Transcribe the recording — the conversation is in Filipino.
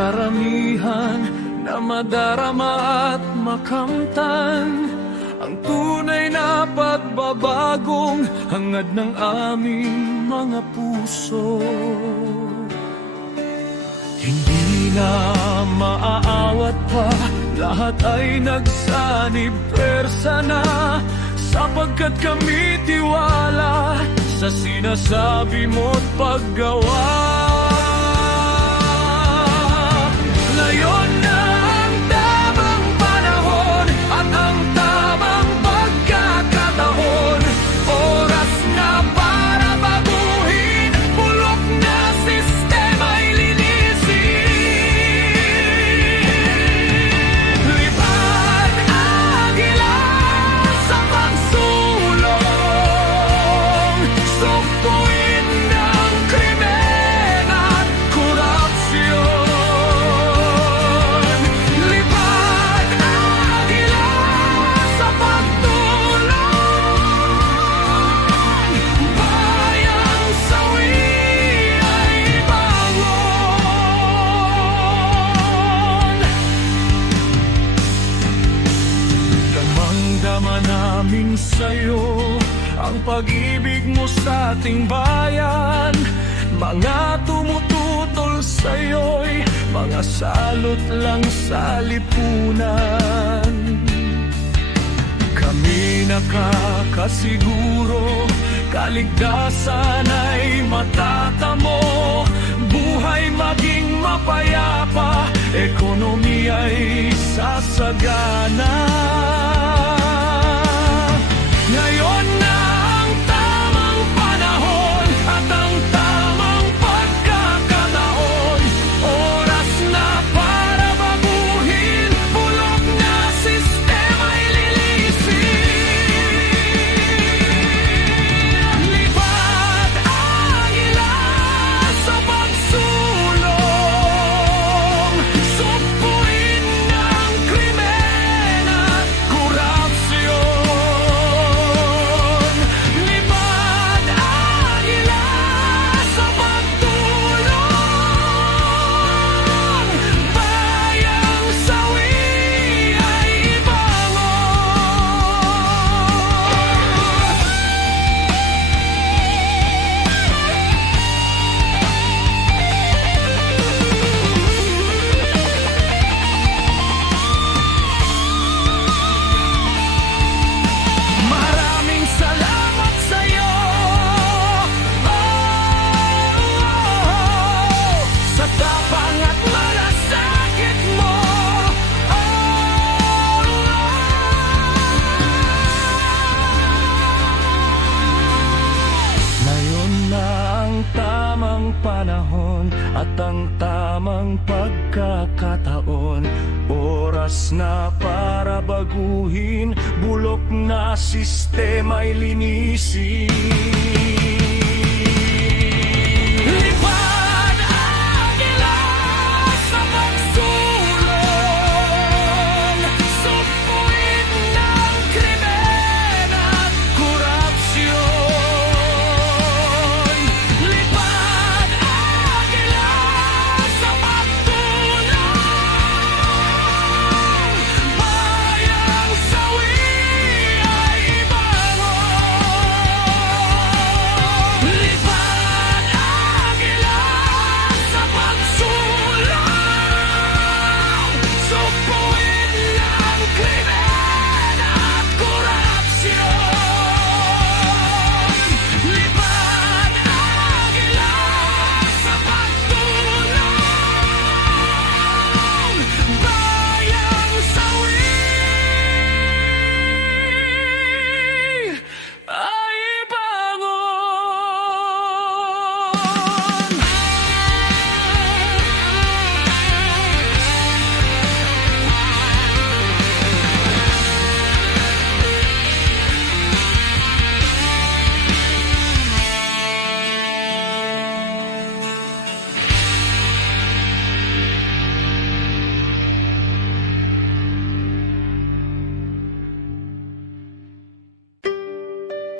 karamihan na madarama at makamtan ang tunay na pagbabagong hangad ng aming mga puso. Hindi na maaawat pa, lahat ay nagsanib persa na, sapagkat kami tiwala sa sinasabi mo't paggawa. Ngayon na ang tamang panahon at ang tamang pagkakataon, oras na para baguhin, bulok na sistema'y linisin. Lipad agila sa pagsulong, sugpuin ng krimen at korupsyon. Lipad agila sa pagtulong, bayang sawi ay bangon. Damang-dama namin sa'yo ang pag-ibig mo sa ating bayan. Mga tumututol sa'yo'y mga salot lang sa lipunan. Kami nakakasiguro, kaligtasan ay matatamo, buhay maging mapayapa, ekonomiya'y sasagana. Ngayon na ang tamang panahon at ang tamang pagkakataon, oras na para baguhin, bulok na sistema'y linisin. Lipad agila sa pagsulong, sugpuin ng krimen at korupsyon. Lipad agila sa pagtulong, bayang sawi ay bangon. Maraming salamat sa'yo, sa tapang at malasakit mo. Ngayon na ang tamang panahon at ang tamang pagkakataon, oras na para baguhin, bulok na sistema'y linisin.